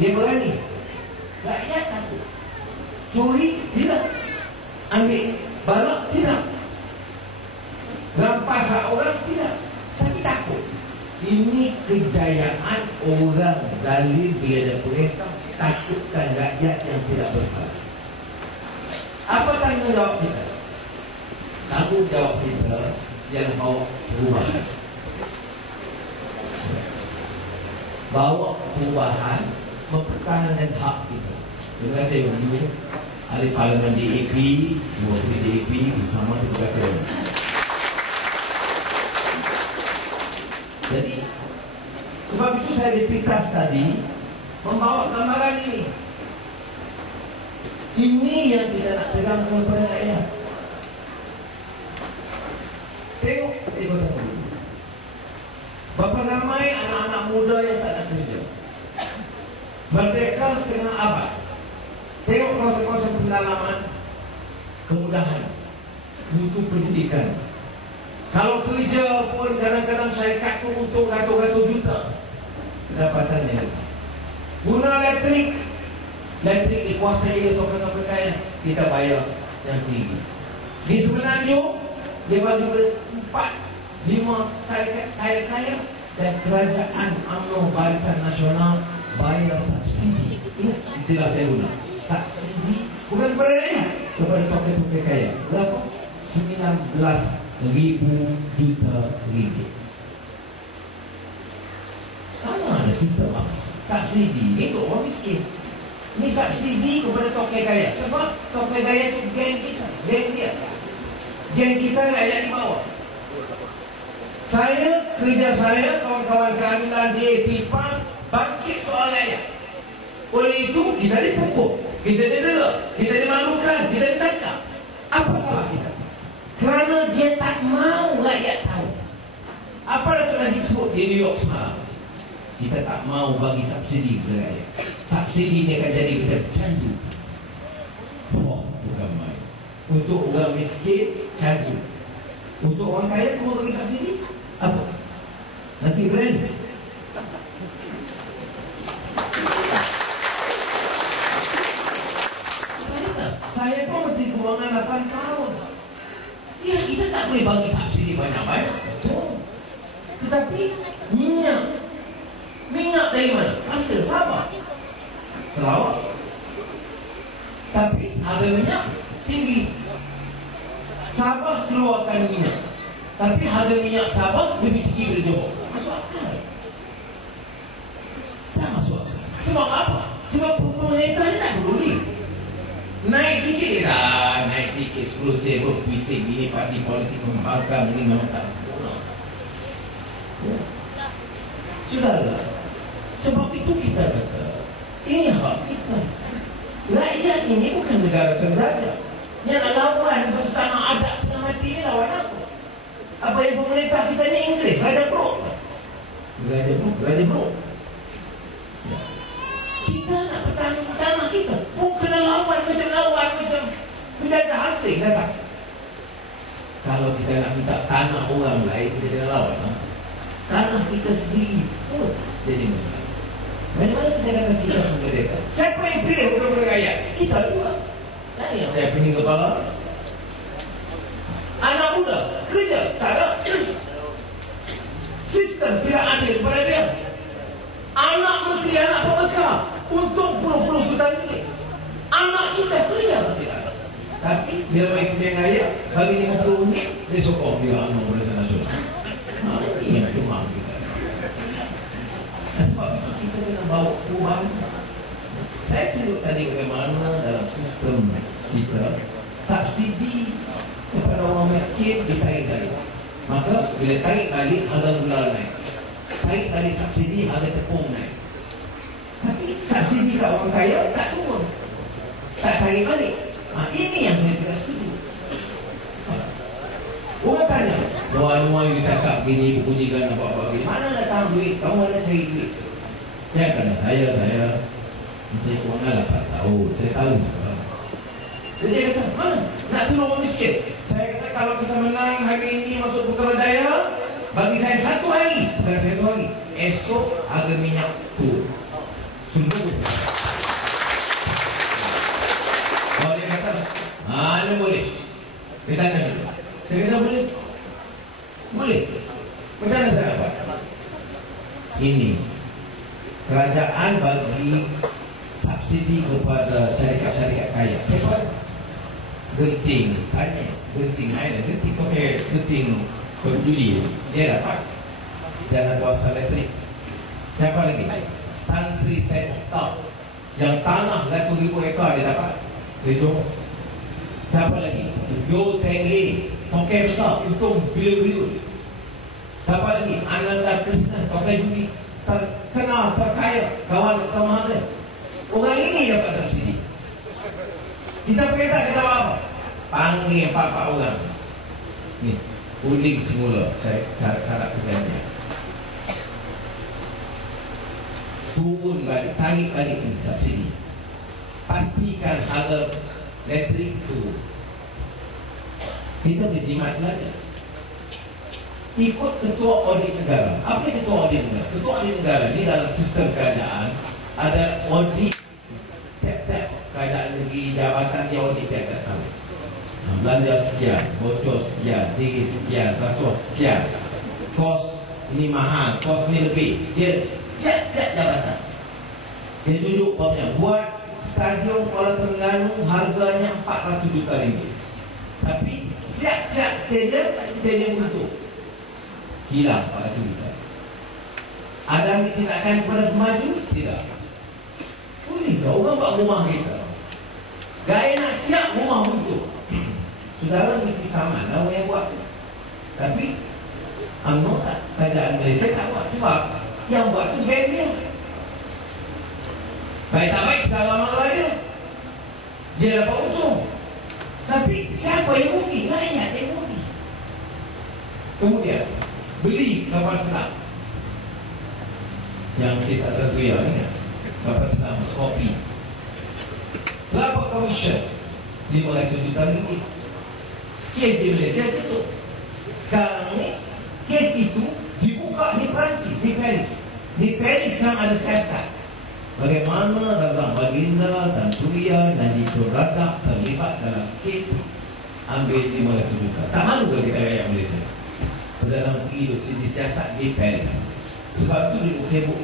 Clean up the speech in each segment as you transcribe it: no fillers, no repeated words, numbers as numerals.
Dia berani. Rakyat takut. Curi tidak. Ambil balak tidak. Rampas hak orang tidak. Tapi takut. Ini kejayaan orang zalim bila ada perintah. Takutkan rakyat yang tidak bersalah. Apa tanggungjawab kita? Tanggungjawab kita yang bawa perubahan. Bawa perubahan, mempertahankan hak kita. Terima kasih banyak. Ahli Parlimen DAP, mewakili DAP bersama. Terima kasih banyak. Jadi, sebab itu saya dipintas tadi membawa gambaran ini. Ini yang kita nak pegang kepada rakyat. Tengok di kota ini. Berapa ramai anak-anak muda yang tak ada kerja. Merdeka setengah abad. Tengok kawasan-kawasan pendalaman, kemudahan, mutu pendidikan. Kalau kerja pun kadang-kadang saya kaku untuk ratus-ratus juta pendapatannya. Guna elektrik dikuasai oleh tokoh-tokoh kaya, kita bayar yang tinggi. Di Semenanjung dia bagi 4-5 kaya-kaya dan kerajaan UMNO Barisan Nasional bayar subsidi. Ini istilah saya guna. Subsidi bukan kepada rakyat, kepada tokoh-tokoh kaya. Berapa? 19.000 juta ringgit. Mana ada sistem apa? Subsidi ini untuk orang miskin. Ini subsidi kepada tokoh kaya. Sebab tokoh kaya itu geng kita, geng dia. Geng kita rakyat di bawah. Kerja saya, kawan-kawan kami dan DAP PAS bangkit soal rakyat. Oleh itu kita dipukul, kita didera, kita dimalukan, kita ditangkap. Apa salah kita? Kerana dia tak mau rakyat tahu. Apa Datuk Najib sebut di New York semalam? Kita tak mau bagi subsidi kepada rakyat. Subsidi ini akan jadi macam candu. Oh, bukan main. Untuk orang miskin, candu. Untuk orang kaya, mau bagi subsidi? Apa? Nasi goreng. Saya pun Menteri Keuangan 8 tahun. Ya, kita tak boleh bagi subsidi banyak-banyak. Betul. Tetapi minyak dari mana? Hasil Sabah, Sarawak. Tapi harga minyak tinggi. Sabah keluarkan minyak, tapi harga minyak Sabah lebih tinggi dari Johor. Masuk akal? Tak masuk akal. Sebab apa? Sebab pemerintah ni tak peduli. Naik sikit dah, naik sikit 10 sen, bising ini parti politik membangkang ini memang tak guna. Ya. Sudahlah. Sebab itu kita kata, ini hak kita. Rakyat ini bukan negara terjajah. Yang nak lawan betul tanah adat tengah mati ini lawan apa? Apa yang pemerintah kita ni Inggeris, Raja Brok. Raja Brok. Ya. Kita nak pertahankan tanah kita. Bukan lawan macam penjaga asing datang. Kalau kita nak minta tanah orang lain, kita jangan lawan. Tanah kita sendiri pun jadi masalah. Bagaimana kita kata kita merdeka? Siapa yang pilih untuk bergaya? Kita juga. Nah, yang saya pening kepala. Anak muda kerja tak ada. Sistem tidak adil kepada dia. Anak menteri, anak pembesar untuk puluh-puluh juta ringgit. Anak kita kerja tidak ada. Tapi dia main bergaya bagi 50 ringgit, dia sokong dia UMNO Barisan Nasional. Ini yang cuma kita. Sebab kita kena bawa perubahan. Saya tunjuk tadi bagaimana dalam sistem kita subsidi kepada orang miskin ditarik balik. Maka bila tarik balik, harga gula naik. Tarik balik subsidi, harga tepung naik. Tapi subsidi ke orang kaya tak turun, tak tarik balik. Ini yang saya tidak setuju. Orang tanya, luar-luar you cakap gini, bunyikan apa-apa gini, mana datang duit, kamu mana cari duit? Ya kerana saya Menteri Keuangan 8 tahun, saya tahu. Jadi dia kata, mana nak tolong orang miskin? Saya kata, kalau kita menang hari ini masuk Putrajaya, bagi saya 1 hari, bukan 1 hari, esok harga minyak turun. Sungguh kerajaan bagi subsidi kepada syarikat-syarikat kaya. Sebab genting saja, genting air, genting peduli dia dapat dana kuasa elektrik. Siapa lagi? Tan Sri Said Mokhtar yang tanah 100,000 ekar dia dapat. Itu. Siapa lagi? Yo Teng Lee, tokai besar, untung bilion-bilion. Siapa lagi? Ananda Krishnan, tokai judi, terkenal, terkaya, kawan utama dia. Orang ini dapat subsidi. Kita berkata kita apa? Panggil 4 orang. Ni, uling semula cara kerjanya. Turun balik, tarik balik ini subsidi. Pastikan harga elektrik turun. Kita berjimat lagi. Ikut ketua audit negara. Apa ni ketua audit negara? Ketua audit negara ni dalam sistem kerajaan ada audit tiap-tiap kerajaan negeri, jabatan dia audit tiap-tiap tahun. Belanja sekian, bocor sekian, tinggi sekian, rasuah sekian, kos ini mahal, kos ini lebih. Dia tiap-tiap jabatan dia tunjuk umpamanya buat stadium Kuala Terengganu harganya 400 juta ringgit, tapi siap-siap stadium itu hilang 400 juta. Ada tindakan kepada maju? Tidak. Boleh tak orang buat rumah kita, gaya nak siap rumah untuk saudara mesti sama lah orang yang buat. Tapi UMNO tak, kerajaan Malaysia tak buat. Sebab yang buat tu gaya dia. Baik tak baik sekarang malah dia dapat untung. Tapi siapa yang rugi? Rakyat yang rugi. Kemudian beli kapal selam yang kes atas Goya ni, kapal selam Skopi, berapa komisen? 500 juta ringgit. Kes di Malaysia tutup. Sekarang ni kes itu dibuka di Perancis, di Paris. Di Paris sekarang ada siasat bagaimana Razak Baginda dan Suria dan Najib Razak terlibat dalam kes ambil 500 juta. Tak malu ke kita rakyat Malaysia? Dalam hidup disiasat di Paris. Sebab itu dia sibuk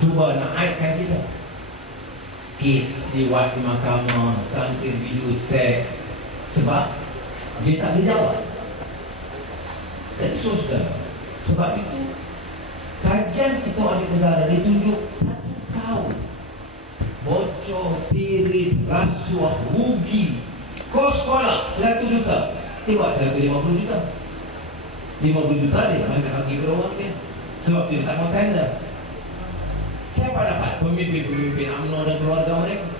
cuba nak naikkan kita. Kes diwat di mahkamah, kantin video seks. Sebab dia tak boleh jawab. Jadi saudara, sebab itu kajian kita ada negara ditunjuk 1 tahun. Bocor, tiris, rasuah, rugi. Kos sekolah 100 juta. Tiba 150 juta. 50 juta dia mana nak bagi kepada orang dia. Sebab dia tak mau tender. Siapa dapat? Pemimpin-pemimpin UMNO dan keluarga mereka.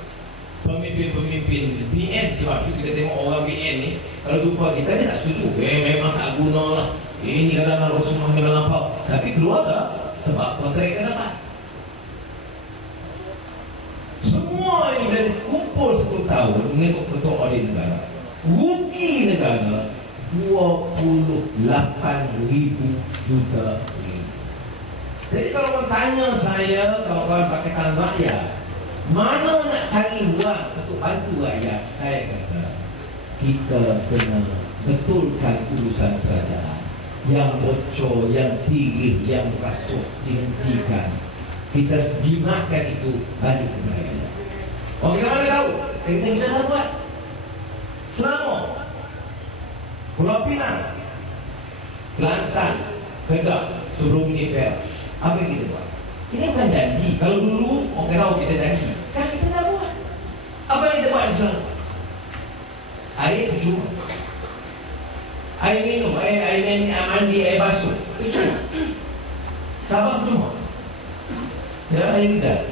Pemimpin-pemimpin BN. Sebab tu kita tengok orang BN ni, kalau jumpa kita dia tak setuju. Memang tak guna lah. Ini kadang-kadang Rasulullah dengan apa. Tapi keluarga sebab kontrak kita dapat. Semua ini dari kumpul 10 tahun mengikut ketua audit negara. Rugi negara 28,000 juta ringgit. Jadi kalau orang tanya saya, kawan-kawan Pakatan Rakyat, mana nak cari wang untuk bantu rakyat? Saya kata, kita kena betulkan urusan kerajaan. Yang bocor, yang tirih, yang rasuh dihentikan. Kita jimatkan itu balik kepada rakyat. Orang mana tahu? Kita dah buat. Selangor, Pulau Pinang, Kelantan, Kedah, sebelum ini Perak. Apa yang kita buat? Ini bukan janji. Kalau dulu orang tahu kita janji, sekarang kita dah buat. Apa yang kita buat di Selangor? Air percuma. Air minum, air mandi, air basuh percuma. Sabah percuma. Ya, air lidah,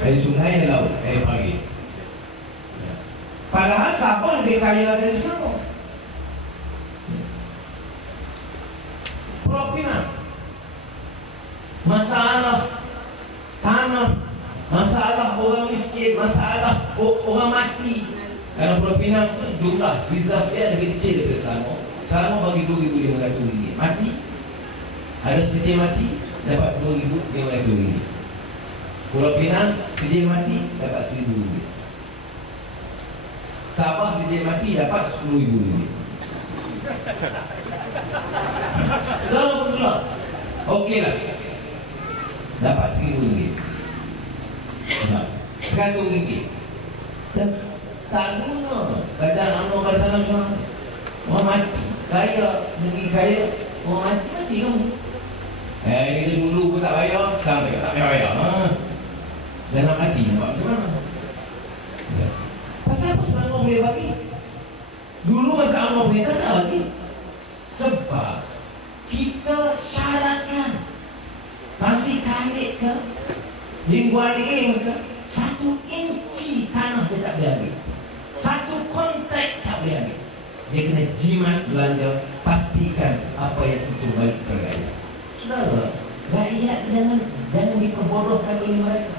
air sungai, air laut, air pagi. Padahal Sabah lebih kaya dari Selangor. Pulau Pinang, masalah tanah, masalah orang miskin, masalah orang mati. Karena Pulau Pinang jumlah reserve dia lebih kecil daripada Selangor. Selangor bagi RM2,500 mati. Ada sedia mati dapat RM2,500. Pulau Pinang sedia mati dapat RM1,000. Sabah sedia mati dapat RM10,000. Okey lah. dapat RM1,000. RM100. Dan tak guna kerajaan UMNO pada sana semua. Orang mati kaya, negeri kaya, orang mati kamu. Kita dulu pun tak bayar, sekarang tak payah bayar. Dan nak mati nampak macam mana? Pasal apa Selangor boleh bagi? Dulu masa UMNO boleh tak bagi. Sebab kita syaratkan masih kait ke lingkuan ke 1 inci tanah dia tak boleh ambil, 1 kontrak tak boleh ambil. Dia kena jimat belanja, pastikan apa yang itu baik kepada rakyat. Saudara, rakyat jangan diperbodohkan oleh mereka.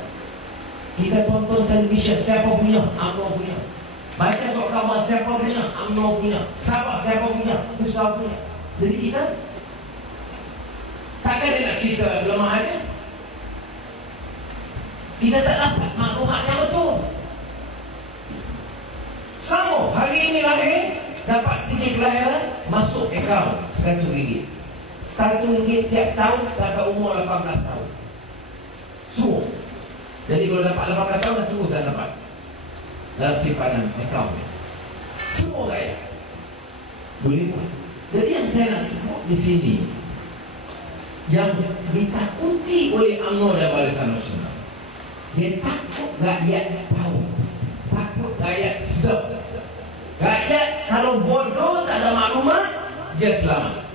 Kita tonton televisyen, siapa punya? UMNO punya. Baca surat khabar, siapa punya? UMNO punya. Sabah, siapa punya? Usaha punya. Jadi kita takkan dia nak cerita kelemahannya. Kita tak dapat maklumat yang betul. Selangor hari ini lahir, dapat sikit kelahiran, masuk akaun RM100. RM100 tiap tahun sampai umur 18 tahun. Semua. Jadi kalau dapat 18 tahun, dah terus dah dapat dalam simpanan akaun. Semua rakyat boleh buat. Jadi yang saya nak sebut di sini, yang ditakuti oleh UMNO dan Barisan Nasional, dia takut rakyat tahu, takut rakyat sedap. Rakyat kalau bodoh tak ada maklumat, dia selamat.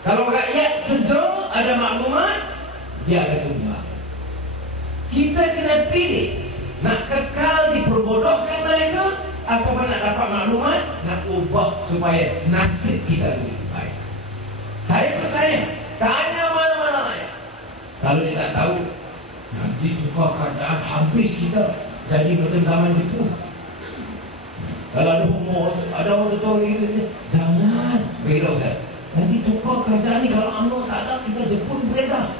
Kalau rakyat sedar ada maklumat, dia akan tumbang. Kita kena pilih, nak kekal diperbodohkan mereka atau nak dapat maklumat, nak ubah supaya nasib kita lebih baik. Saya percaya, tanya mana-mana rakyat, kalau dia tak tahu, nanti tukar kerajaan habis kita jadi bertentangan itu. Kalau ada umur, ada orang betul gitu, jangan beritahu saya. Nanti tukar kerajaan ni kalau UMNO tak ada, kita jepun berita.